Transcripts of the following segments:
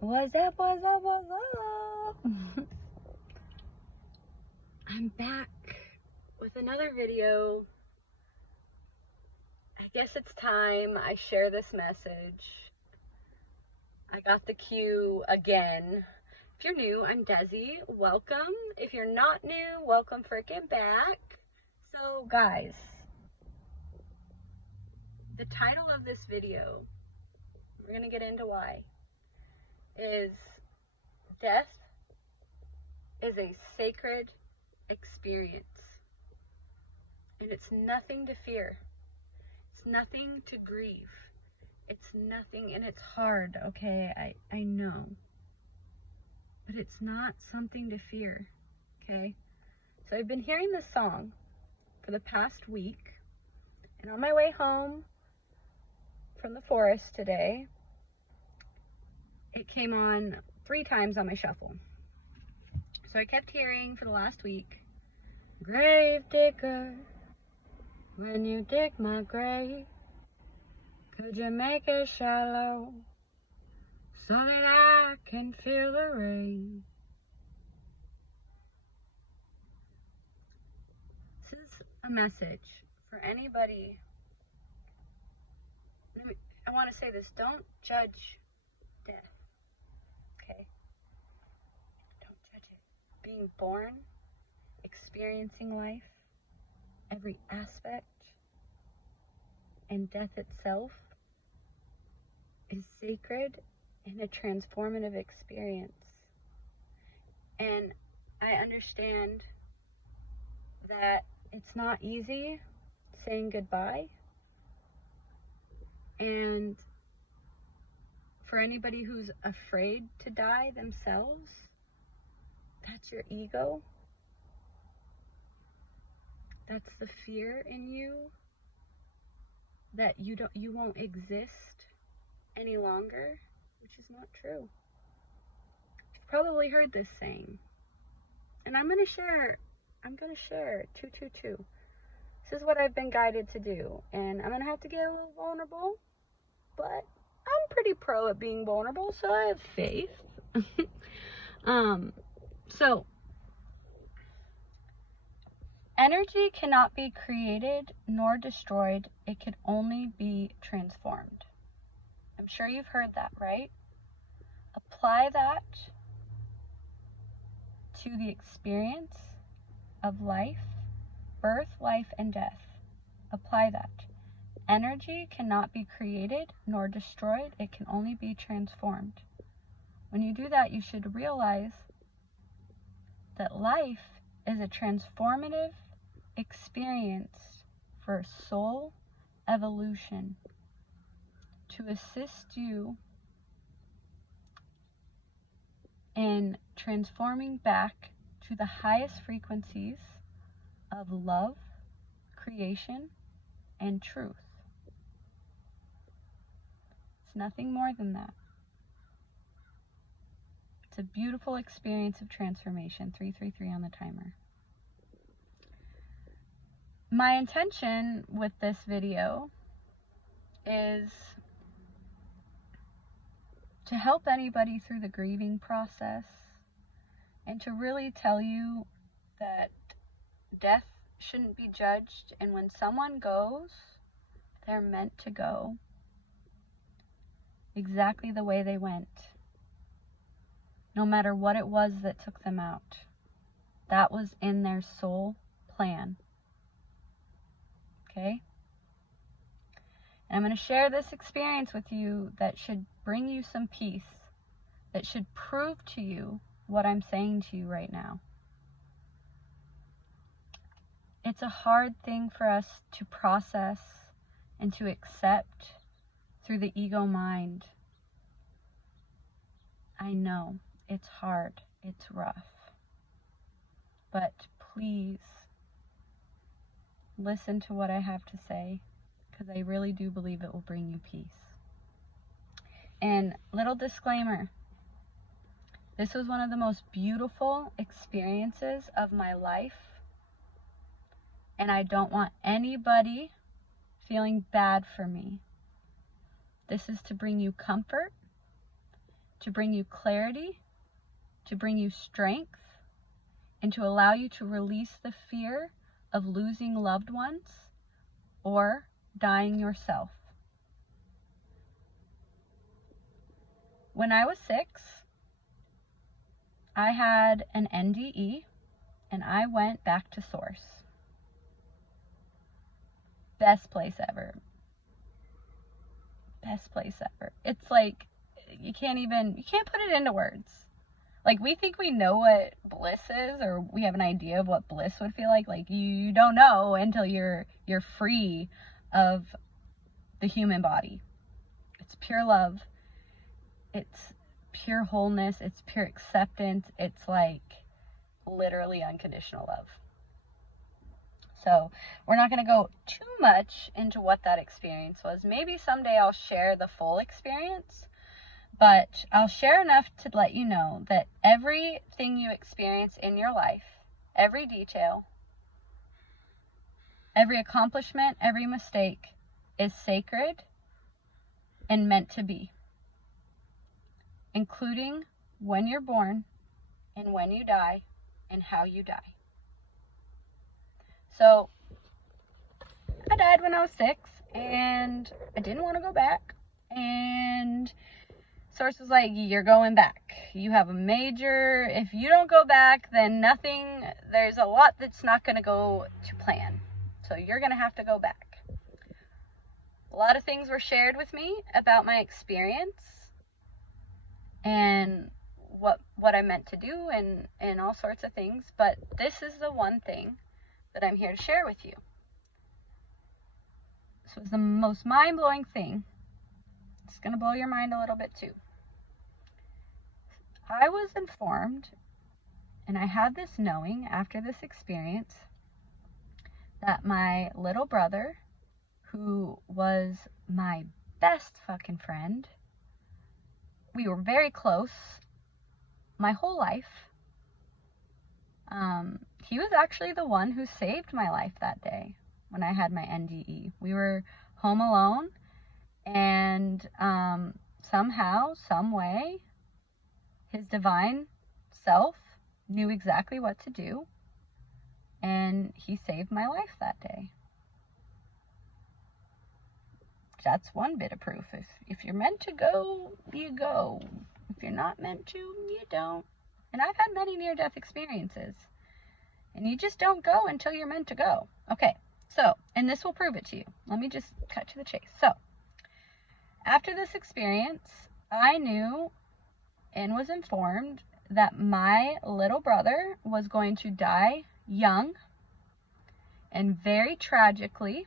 What's up, what's up, what's up? I'm back with another video. I guess it's time I share this message. I got the cue again. If you're new, I'm Desi. Welcome. If you're not new, welcome freaking back. So guys, the title of this video, we're gonna get into why, is death is a sacred experience. And it's nothing to fear. It's nothing to grieve. It's nothing, and it's hard, okay? I know. But it's not something to fear, okay? So I've been hearing this song for the past week, and on my way home from the forest today, it came on 3 times on my shuffle. So I kept hearing for the last week, grave digger, when you dig my grave, could you make it shallow so that I can feel the rain? This is a message for anybody. I want to say this, don't judge death, okay? Don't judge it. Being born, experiencing life, every aspect, and death itself is sacred and a transformative experience. And I understand that it's not easy saying goodbye. And for anybody who's afraid to die themselves, that's your ego. That's the fear in you that you won't exist any longer, which is not true. You've probably heard this saying. And I'm gonna share 222. This is what I've been guided to do. And I'm gonna have to get a little vulnerable, but I'm pretty pro at being vulnerable, so I have faith. So energy cannot be created nor destroyed. It can only be transformed. I'm sure you've heard that, right? Apply that to the experience of life, birth, life, and death. Apply that. Energy cannot be created nor destroyed. It can only be transformed. When you do that, you should realize that life is a transformative experience for soul evolution to assist you in transforming back to the highest frequencies of love, creation, and truth. It's nothing more than that. It's a beautiful experience of transformation. 333 on the timer. My intention with this video is to help anybody through the grieving process and to really tell you that death shouldn't be judged, and when someone goes, they're meant to go exactly the way they went, no matter what it was that took them out. That was in their soul plan. Okay? And I'm going to share this experience with you that should bring you some peace, that should prove to you what I'm saying to you right now. It's a hard thing for us to process and to accept through the ego mind. I know, it's hard, it's rough. But please, listen to what I have to say, because I really do believe it will bring you peace. And little disclaimer, this was one of the most beautiful experiences of my life, and I don't want anybody feeling bad for me. This is to bring you comfort to bring you clarity, to bring you strength, and to allow you to release the fear of losing loved ones or dying yourself. When I was 6, I had an NDE and I went back to source. Best place ever. Best place ever. It's like, you can't put it into words. Like, we think we know what bliss is, or we have an idea of what bliss would feel like. Like, you don't know until you're free of the human body. It's pure love. It's pure wholeness. It's pure acceptance. It's like literally unconditional love. So we're not going to go too much into what that experience was. Maybe someday I'll share the full experience, but I'll share enough to let you know that everything you experience in your life, every detail, every accomplishment, every mistake is sacred and meant to be, including when you're born and when you die and how you die. So, I died when I was 6, and I didn't want to go back, and Source was like, you're going back. You have a major, if you don't go back, then there's a lot that's not going to go to plan. So you're going to have to go back. A lot of things were shared with me about my experience and what I meant to do and all sorts of things, but this is the one thing that I'm here to share with you. So it's the most mind-blowing thing. It's going to blow your mind a little bit too. I was informed, and I had this knowing after this experience, that my little brother, who was my best fucking friend, we were very close my whole life. He was actually the one who saved my life that day when I had my NDE. We were home alone, and somehow, some way, his divine self knew exactly what to do, and he saved my life that day. That's one bit of proof. If you're meant to go, you go. If you're not meant to, you don't. And I've had many near-death experiences. And you just don't go until you're meant to go. Okay, so, and this will prove it to you. Let me just cut to the chase. So, after this experience, I knew and was informed that my little brother was going to die young and very tragically.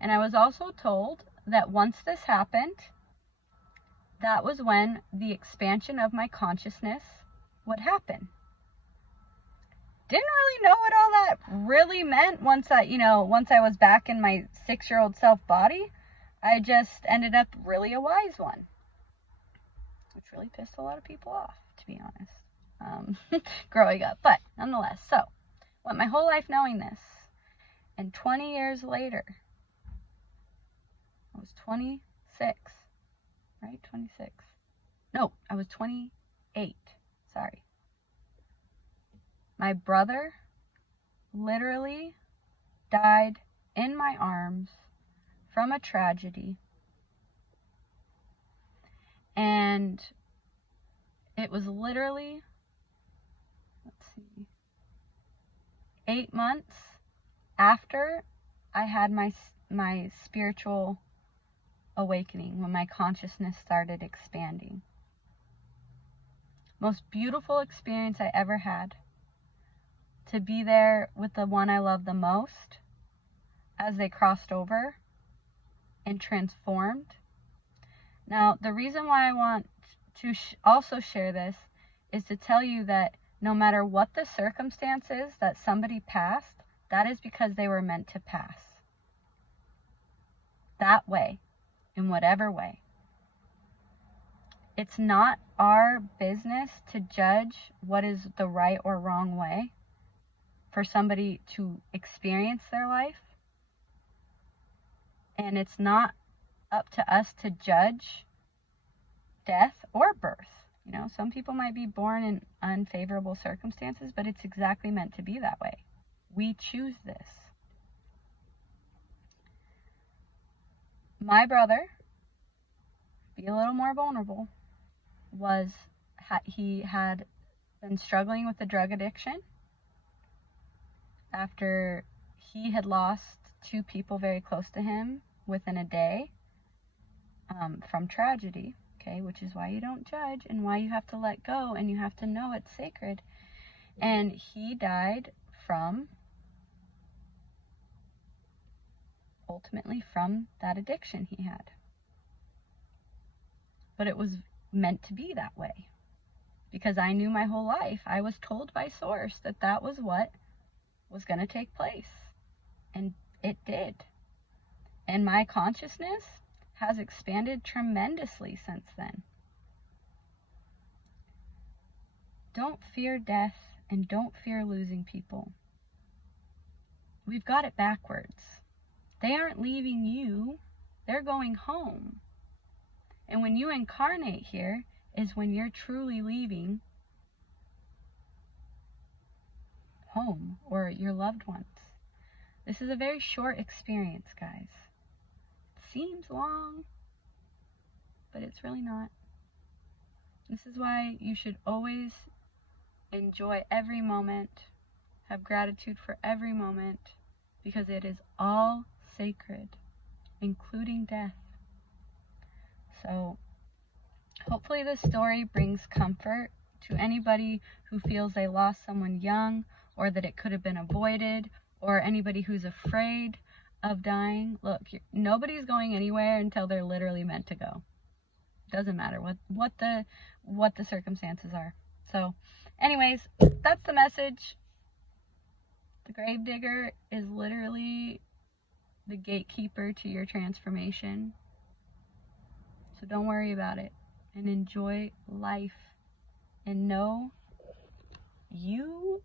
And I was also told that once this happened, that was when the expansion of my consciousness would happen. Didn't really know what all that really meant once I was back in my 6-year-old self body. I just ended up really a wise one, which really pissed a lot of people off, to be honest, growing up. But nonetheless, so went my whole life knowing this, and 20 years later, I was 26, right? 26. No, I was 28. Sorry. My brother literally died in my arms from a tragedy. And it was literally, 8 months after I had my spiritual awakening, when my consciousness started expanding. Most beautiful experience I ever had. To be there with the one I love the most as they crossed over and transformed. Now, the reason why I want to also share this is to tell you that no matter what the circumstances that somebody passed, that is because they were meant to pass. That way, in whatever way. It's not our business to judge what is the right or wrong way for somebody to experience their life. And it's not up to us to judge death or birth. You know, some people might be born in unfavorable circumstances, but it's exactly meant to be that way. We choose this. My brother, be a little more vulnerable, he had been struggling with a drug addiction after he had lost 2 people very close to him within a day from tragedy, okay, which is why you don't judge and why you have to let go and you have to know it's sacred. And he died ultimately from that addiction he had. But it was meant to be that way because I knew my whole life. I was told by source that that was what was going to take place. And it did. And my consciousness has expanded tremendously since then. Don't fear death and don't fear losing people. We've got it backwards. They aren't leaving you, they're going home. And when you incarnate here is when you're truly leaving home or your loved ones. This is a very short experience, guys. It seems long, but it's really not. This is why you should always enjoy every moment, have gratitude for every moment, because it is all sacred, including death. So hopefully this story brings comfort to anybody who feels they lost someone young or that it could have been avoided, or anybody who's afraid of dying. Look, nobody's going anywhere until they're literally meant to go. Doesn't matter what the circumstances are. So anyways, that's the message. The gravedigger is literally the gatekeeper to your transformation. So don't worry about it and enjoy life and know you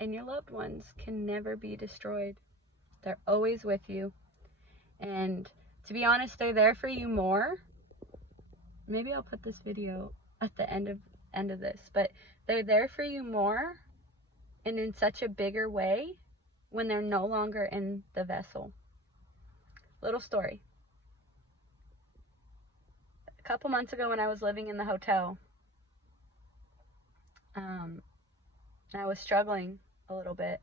and your loved ones can never be destroyed. They're always with you. And to be honest, they're there for you more. Maybe I'll put this video at the end of this, but they're there for you more and in such a bigger way when they're no longer in the vessel. Little story. A couple months ago when I was living in the hotel, I was struggling a little bit.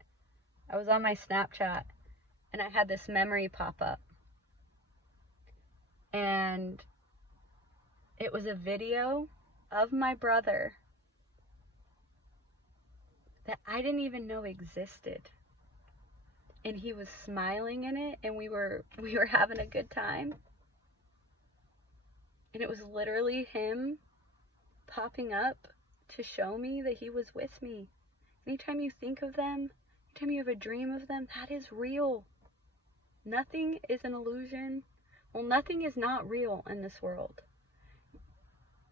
I was on my Snapchat and I had this memory pop up. And it was a video of my brother that I didn't even know existed. And he was smiling in it and we were having a good time. And it was literally him popping up to show me that he was with me. Anytime you think of them, anytime you have a dream of them, that is real. Nothing is an illusion. Well, nothing is not real in this world.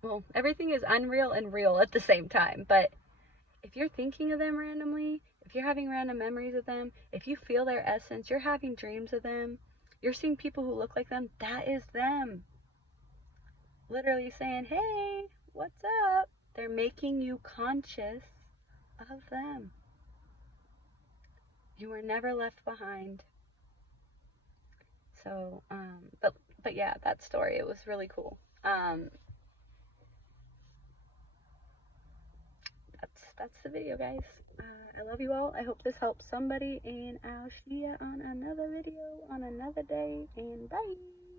Well, everything is unreal and real at the same time. But if you're thinking of them randomly, if you're having random memories of them, if you feel their essence, you're having dreams of them, you're seeing people who look like them, that is them. Literally saying, hey, what's up? They're making you conscious of them. You were never left behind. So, but yeah, that story, it was really cool. That's the video, guys. I love you all. I hope this helps somebody, and I'll see you on another video on another day, and bye.